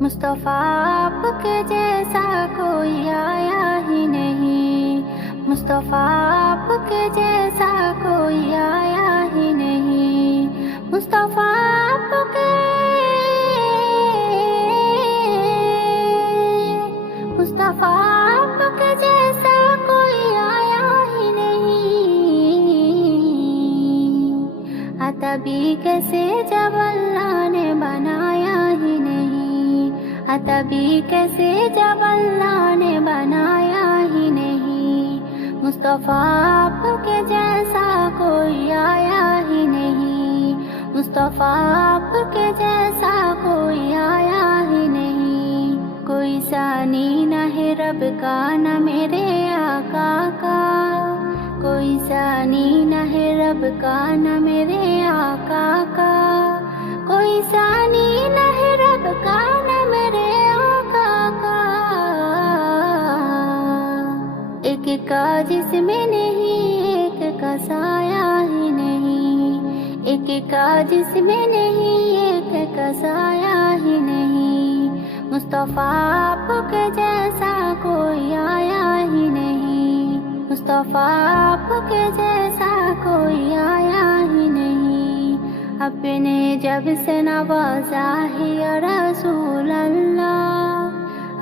مصطفیٰ آپ کے جیسا کوئی آیا ہی نہیں، مصطفیٰ آپ کے جیسا کوئی آیا ہی نہیں، مصطفیٰ آپ کے، مصطفیٰ آپ کے جیسا کوئی آیا ہی نہیں، تبھی کیسے جب اللہ نے بنایا ہی نہیں، تبھی کیسے جب اللہ نے بنایا ہی نہیں، مصطفیٰ آپ کے جیسا کوئی آیا ہی نہیں، مصطفیٰ آپ کے جیسا کوئی آیا ہی نہیں، کوئی ثانی نہ ہے رب کا نہ میرے آقا کا، کوئی ثانی نہ ہے رب کا نہ میرے آقا کا، کوئی ثانی نہ ہے رب کا نہ میرے آقا کا، ایک کا جسم نہیں ایک کا سایہ ہی نہیں، ایک کا جسم نہیں ایک کا سایہ ہی نہیں، مصطفیٰ آپ کے جیسا کوئی آیا ہی نہیں، مصطفیٰ آپ کے جیسا کوئی آیا ہی نہیں، اپنے جب سے نوازا ہے یا رسول اللہ،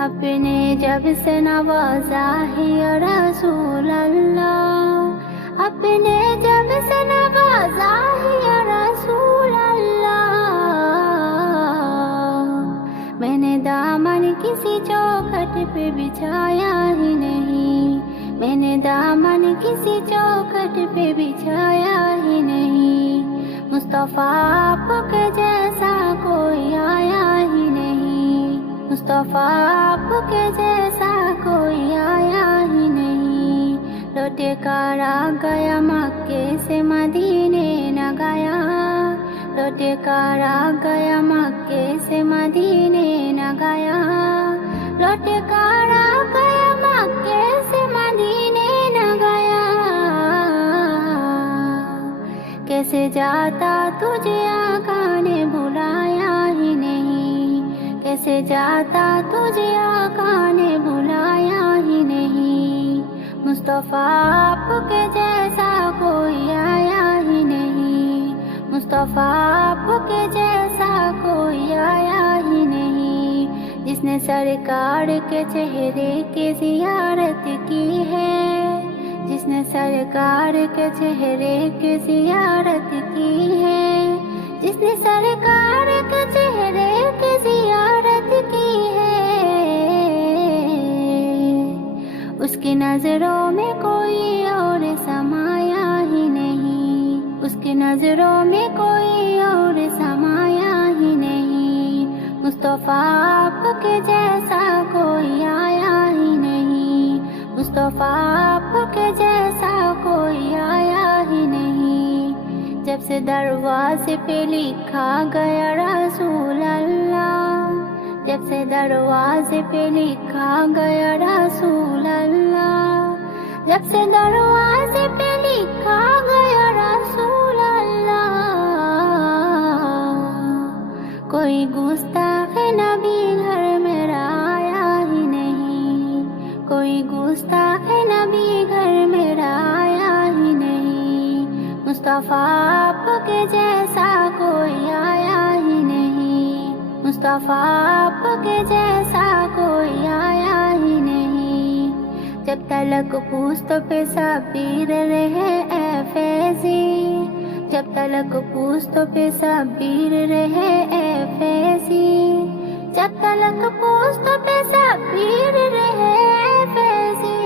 اپنے جب سے نوازا ہے یا رسول اللہ، اپنے جب سے نوازا ہے یا رسول اللہ، میں نے دامن کسی چوکھٹ پہ بچھایا ہی نہیں، میں نے دامن کسی چوکھٹ پہ بچھایا ہی نہیں، مصطفیٰ آپ کے جیسا کوئی آیا ہی نہیں، مصطفیٰ آپ کے جیسا کوئی آیا ہی نہیں، لوٹے کر آ گیا مکے سے مدینے نہ گیا، لوٹے کر آ گیا مکے سے مدینے نہ گیا، لوٹے کر آ گیا مکے سے مدینے نہ گیا، کیسے جاتا تجھے آقا نے بلایا ہی نہیں، کیسے جاتا تجھے آقا نے بلایا ہی نہیں، مصطفیٰ آپ کے جیسا کوئی آیا ہی نہیں، مصطفیٰ آپ کے جیسا کوئی آیا ہی نہیں، جس نے سرکار کے چہرے کی زیارت کی ہے، جس نے سرکار کے چہرے کی زیارت کی ہے، جس نے سرکار کے چہرے کی زیارت کی ہے، اس کی نظروں میں کوئی اور سمایا ہی نہیں، اس کی نظروں میں کوئی اور سمایا ہی نہیں، مصطفیٰ آپ کے جیسا کوئی آیا ہی نہیں، مصطفیٰ آپ کے جیسا کوئی آیا ہی نہیں، جب سے دروازے پہ لکھا گیا رسول اللہ، جب سے دروازے پہ لکھا گیا رسول اللہ، جب سے دروازے پہ لکھا گیا رسول اللہ، کوئی گستاخ نبی گھر میرا آیا ہی نہیں، کوئی گستاخ نبی گھر میرا آیا ہی نہیں، مصطفیٰ آپ کے جیسا کوئی آیا ہی نہیں، مصطفیٰ آپ کے جیسا کوئی آیا ہی نہیں، جب تلک پوستوں پہ صابر رہے اے فیضی، جب تلک پوستوں پہ صابر رہے اے فیضی، جب تلک پوستوں پہ صابر رہے اے فیضی،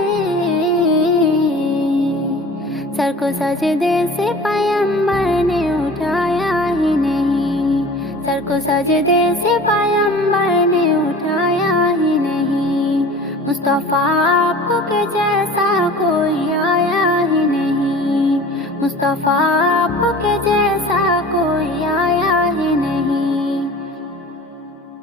سر کو سجدے سے پیغمبر نے اٹھایا ہی نہیں، سر کو سجدے سے پیغمبر نے اٹھایا ہی نہیں، مصطفیٰ آپ کے جیسا کوئی آیا ہی نہیں، مصطفیٰ آپ کے جیسا کوئی آیا ہی نہیں۔